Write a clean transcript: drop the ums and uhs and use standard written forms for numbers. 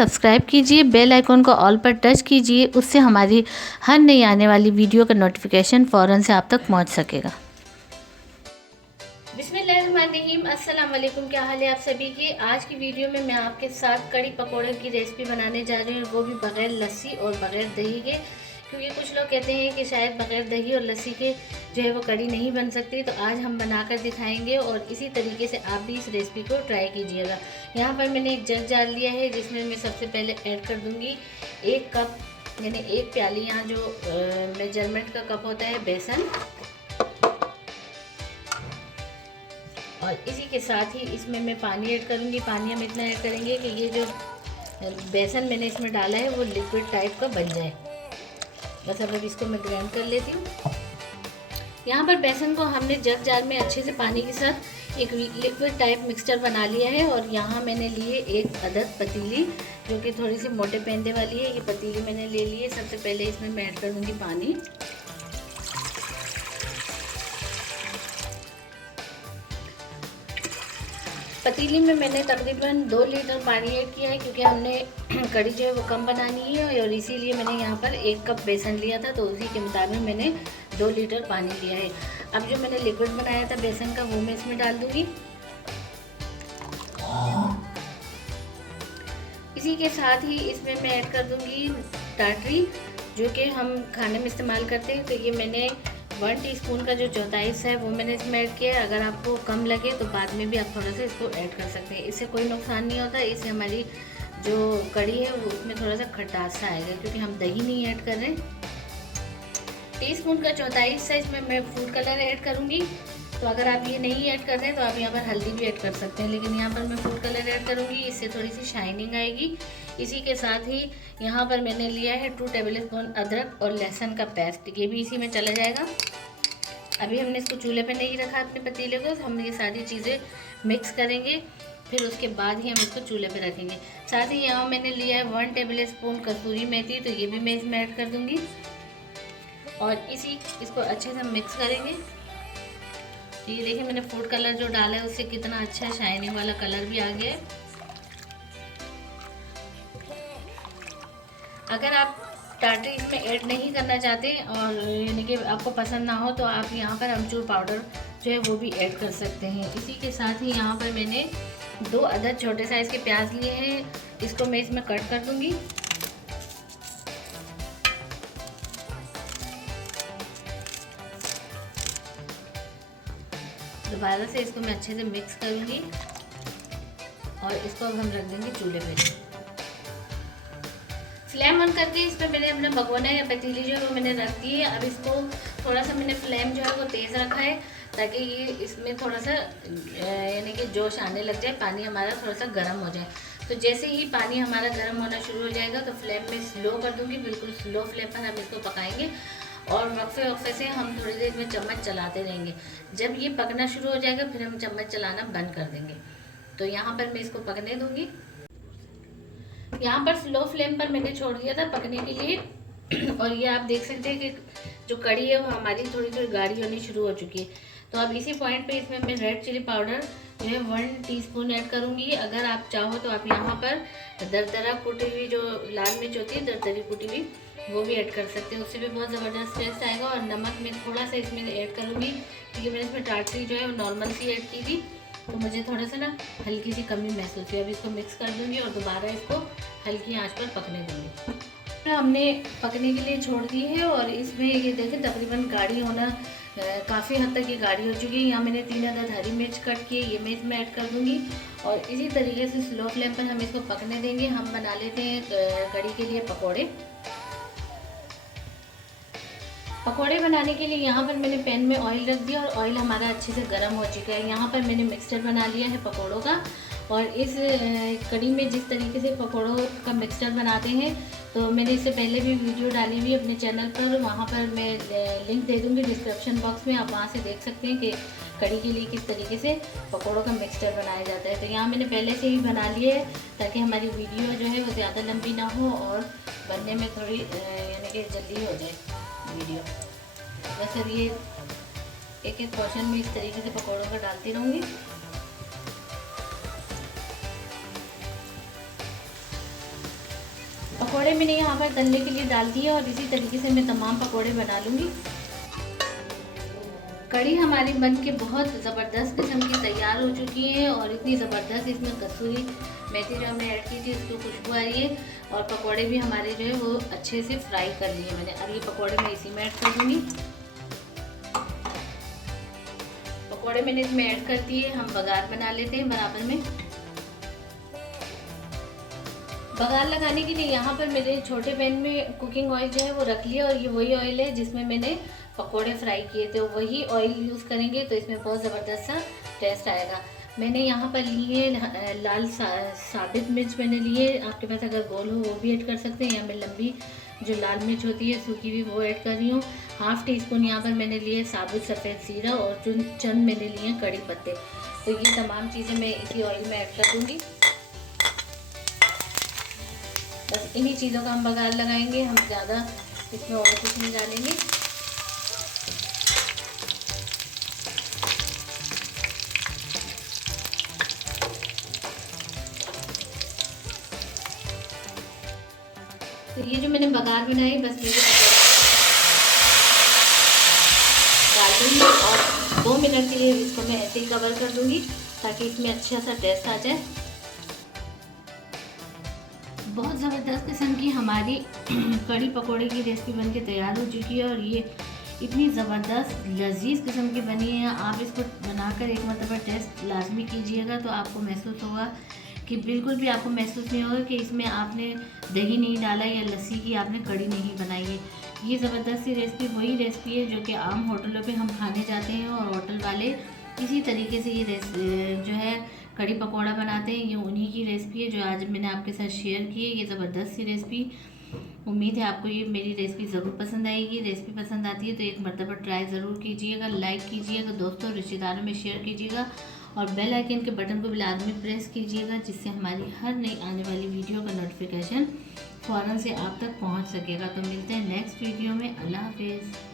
Subscribe कीजिए, bell icon को all पर टच कीजिए, उससे हमारी हर नई आने वाली वीडियो का नोटिफिकेशन फ़ौरन से आप तक पहुंच सकेगा। बिस्मिल्लाहिर्रहमानिर्रहीम, अस्सलाम वालेकुम। क्या हाल है आप सभी की। आज की वीडियो में मैं आपके साथ कड़ी पकौड़े की रेसिपी बनाने जा रही हूँ, वो भी बग़ैर लस्सी और बग़ैर दही के, क्योंकि कुछ लोग कहते हैं कि शायद बग़ैर दही और लस्सी के जो है वो कड़ी नहीं बन सकती। तो आज हम बनाकर दिखाएंगे और इसी तरीके से आप भी इस रेसिपी को ट्राई कीजिएगा। यहाँ पर मैंने एक जग जार लिया है, जिसमें मैं सबसे पहले ऐड कर दूँगी 1 कप यानी 1 प्याली, यहाँ जो मेजरमेंट का कप होता है, बेसन। और इसी के साथ ही इसमें मैं पानी ऐड करूँगी। पानी हम इतना ऐड करेंगे कि ये जो बेसन मैंने इसमें डाला है वो लिक्विड टाइप का बन जाए। बस अब इसको मैं ग्राइंड कर लेती हूँ। यहाँ पर बेसन को हमने जग जार में अच्छे से पानी के साथ एक लिक्विड टाइप मिक्सचर बना लिया है। और यहाँ मैंने लिए एक अदद पतीली, जो कि थोड़ी सी मोटे पेंदे वाली है। ये पतीली मैंने ले ली है। सबसे पहले इसमें मैं ऐड कर दूँगी पानी। पतीली में मैंने तकरीबन 2 लीटर पानी ऐड किया है, क्योंकि हमने कड़ी जो है वो कम बनानी है और इसीलिए मैंने यहाँ पर 1 कप बेसन लिया था, तो उसी के मुताबिक मैंने 2 लीटर पानी लिया है। अब जो मैंने लिक्विड बनाया था बेसन का, वो मैं इसमें डाल दूँगी। इसी के साथ ही इसमें मैं ऐड कर दूँगी टाटरी, जो कि हम खाने में इस्तेमाल करते हैं। तो ये मैंने 1 टीस्पून का जो चौथाई हिस्सा है वो मैंने इसमें ऐड किया है। अगर आपको कम लगे तो बाद में भी आप थोड़ा सा इसको ऐड कर सकते हैं। इससे कोई नुकसान नहीं होता। इससे हमारी जो कड़ी है वो उसमें थोड़ा सा खटास सा आएगा, क्योंकि हम दही नहीं ऐड कर रहे हैं। टीस्पून का चौथाई हिस्सा इसमें मैं फूड कलर ऐड करूँगी। तो अगर आप ये नहीं ऐड कर रहे हैं तो आप यहाँ पर हल्दी भी ऐड कर सकते हैं, लेकिन यहाँ पर मैं फूड कलर ऐड करूँगी। इससे थोड़ी सी शाइनिंग आएगी। इसी के साथ ही यहाँ पर मैंने लिया है 2 टेबलस्पून अदरक और लहसुन का पेस्ट, ये भी इसी में चला जाएगा। अभी हमने इसको चूल्हे पे नहीं रखा अपने पतीले को, तो हम ये सारी चीज़ें मिक्स करेंगे, फिर उसके बाद ही हम इसको चूल्हे पे रखेंगे। साथ ही यहाँ मैंने लिया है 1 टेबलस्पून कसूरी मेथी, तो ये भी मैं इसमें ऐड कर दूँगी। और इसको अच्छे से मिक्स करेंगे। तो ये देखिए मैंने फूड कलर जो डाला है उससे कितना अच्छा शाइनिंग वाला कलर भी आ गया है। अगर आप टाटरी इसमें ऐड नहीं करना चाहते और यानी कि आपको पसंद ना हो, तो आप यहाँ पर अमचूर पाउडर जो है वो भी ऐड कर सकते हैं। इसी के साथ ही यहाँ पर मैंने 2 अदद छोटे साइज़ के प्याज लिए हैं, इसको मैं इसमें कट कर दूँगी। दोबारा से इसको मैं अच्छे से मिक्स करूँगी और इसको अब हम रख देंगे चूल्हे पे। फ्लेम ऑन करके इसमें मैंने अपना भगोना या पतीली जो है वो मैंने रख दी है। अब इसको थोड़ा सा मैंने फ्लेम जो है वो तेज़ रखा है, ताकि ये इसमें थोड़ा सा यानी कि जोश आने लग जाए, पानी हमारा थोड़ा सा गर्म हो जाए। तो जैसे ही पानी हमारा गर्म होना शुरू हो जाएगा तो फ्लेम में स्लो कर दूँगी। बिल्कुल स्लो फ्लेम पर हम इसको पकाएंगे और वक्फे से हम थोड़ी देर में चम्मच चलाते रहेंगे। जब ये पकना शुरू हो जाएगा फिर हम चम्मच चलाना बंद कर देंगे। तो यहाँ पर मैं इसको पकने दूँगी। यहाँ पर स्लो फ्लेम पर मैंने छोड़ दिया था पकने के लिए, और ये आप देख सकते हैं कि जो कड़ी है वो हमारी थोड़ी थोड़ी गाढ़ी होनी शुरू हो चुकी है। तो अब इसी पॉइंट पे इसमें मैं रेड चिली पाउडर जो है 1 टीस्पून ऐड करूँगी। अगर आप चाहो तो आप यहाँ पर दरदरा कुटी हुई जो लाल मिर्च होती है, दरदरी कुटी हुई, वो भी ऐड कर सकते हैं, उससे भी बहुत ज़बरदस्त टेस्ट आएगा। और नमक मैं थोड़ा सा इसमें ऐड करूँगी, क्योंकि मैंने इसमें टाटरी जो है वो नॉर्मल सी ऐड की थी, तो मुझे थोड़ा सा ना हल्की सी कमी महसूस हुई। अब इसको मिक्स कर दूँगी और दोबारा इसको हल्की आंच पर पकने दूँगी। तो हमने पकने के लिए छोड़ दी है और इसमें ये देखें तकरीबन गाढ़ी होना काफ़ी हद तक ये गाढ़ी हो चुकी है। यहाँ मैंने 3 अदद हरी मिर्च कट किए, ये मैं इसमें ऐड कर दूँगी और इसी तरीके से स्लो फ्लेम पर हम इसको पकने देंगे। हम बना लेते हैं कड़ी के लिए पकौड़े। पकौड़े बनाने के लिए यहाँ पर मैंने पैन में ऑयल रख दिया और ऑयल हमारा अच्छे से गर्म हो चुका है। यहाँ पर मैंने मिक्सचर बना लिया है पकौड़ों का, और इस कड़ी में जिस तरीके से पकौड़ों का मिक्सचर बनाते हैं, तो मैंने इससे पहले भी वीडियो डाली हुई अपने चैनल पर, वहाँ पर मैं लिंक दे दूँगी डिस्क्रिप्शन बॉक्स में, आप वहाँ से देख सकते हैं कि कड़ी के लिए किस तरीके से पकौड़ों का मिक्सचर बनाया जाता है। तो यहाँ मैंने पहले से ही बना लिया है, ताकि हमारी वीडियो जो है वो ज़्यादा लंबी ना हो और बनने में थोड़ी यानी कि जल्दी हो जाए वीडियो। बस अब ये एक एक पोर्शन में इस तरीके से पकौड़ों का डालती रहूँगी। पकोड़े मैंने यहाँ पर तलने के लिए डाल दिए और इसी तरीके से मैं तमाम पकोड़े बना लूँगी। कड़ी हमारी बन के बहुत ज़बरदस्त किस्म की तैयार हो चुकी है और इतनी ज़बरदस्त इसमें कसूरी मेथी जो हमने ऐड की थी उसकी खुशबू आ रही है और पकोड़े भी हमारे जो है वो अच्छे से फ्राई कर लिए मैंने। अब ये पकोड़े मैं इसी में ऐड कर दूँगी। पकोड़े मैंने इसमें ऐड कर दिए। हम बघार बना लेते हैं बराबर में। बघार लगाने के लिए यहाँ पर मेरे छोटे पैन में कुकिंग ऑयल जो है वो रख लिया और ये वही ऑयल है जिसमें मैंने पकोड़े फ्राई किए थे, वही ऑयल यूज़ करेंगे तो इसमें बहुत ज़बरदस्त सा टेस्ट आएगा। मैंने यहाँ पर लिए लाल साबित मिर्च मैंने लिए, आपके पास अगर गोल हो वो भी ऐड कर सकते हैं, या मैं लंबी जो लाल मिर्च होती है सूखी भी वो ऐड कर रही हूँ। हाफ़ टी स्पून यहाँ पर मैंने लिए साबुत सफ़ेद जीरा और चंद मैंने लिए कड़ी पत्ते। तो ये तमाम चीज़ें मैं इसी ऑयल में ऐड कर दूँगी। बस इन्हीं चीज़ों का हम बघार लगाएंगे, हम ज़्यादा इसमें और कुछ नहीं डालेंगे। तो ये जो मैंने बघार बनाई बस ये डाल दूँगी और 2 मिनट के लिए इसको मैं ऐसे ही कवर कर दूँगी ताकि इसमें अच्छा सा टेस्ट आ जाए। बहुत ज़बरदस्त किस्म की हमारी कड़ी पकोड़े की रेसिपी बनके तैयार हो चुकी है और ये इतनी ज़बरदस्त लजीज किस्म की बनी है। आप इसको बनाकर एक मरतबा टेस्ट लाजमी कीजिएगा तो आपको महसूस होगा कि बिल्कुल भी आपको महसूस नहीं होगा कि इसमें आपने दही नहीं डाला या लस्सी की आपने कड़ी नहीं बनाई है। ये ज़बरदस्त सी रेसिपी वही रेसिपी है जो कि आम होटलों पे हम खाने जाते हैं और होटल वाले इसी तरीके से ये जो है कड़ी पकौड़ा बनाते हैं। ये उन्हीं की रेसिपी है जो आज मैंने आपके साथ शेयर की है। ये ज़बरदस्त सी रेसिपी, उम्मीद है आपको ये मेरी रेसिपी ज़रूर पसंद आएगी। रेसिपी पसंद आती है तो एक मरतबा ट्राई ज़रूर कीजिएगा, लाइक कीजिएगा, दोस्तों रिश्तेदारों में शेयर कीजिएगा और बेल आइकन के बटन को भी लाजमी प्रेस कीजिएगा जिससे हमारी हर नई आने वाली वीडियो का नोटिफिकेशन फ़ौरन से आप तक पहुंच सकेगा। तो मिलते हैं नेक्स्ट वीडियो में। अल्लाह हाफिज़।